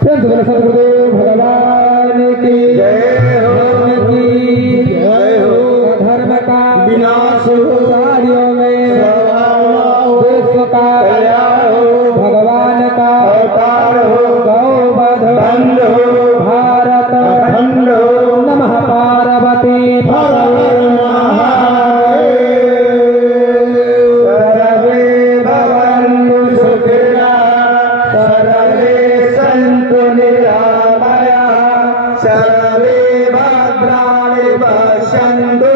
सदगुरु भगवान की जय हो। धर्म का विनाश कार्यों में विश्व का कल्याण हो। भगवान का अवतार हो। गौवध बंद हो। भारत खंड हो। नमः पार्वती सर्वे भद्राणि पश्यन्तु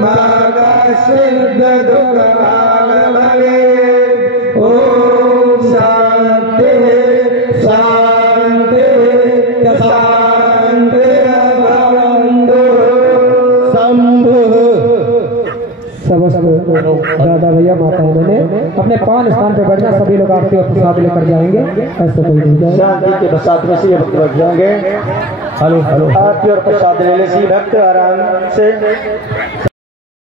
मा कश्चित् दुःखभाग् भवेत्। ॐ शान्ति शान्ति शान्तिर्भवन्तु। शंभुः। दादा भैया माताओं ने अपने 5 स्थान पे बैठना, सभी लोग आरती और प्रसाद लेकर जाएंगे। ऐसे कोई नहीं जाए। शांति के प्रसाद में से ये भक्त बैठ जाएंगे। Hello hello. आरती और प्रसाद लेने से भक्त आराम से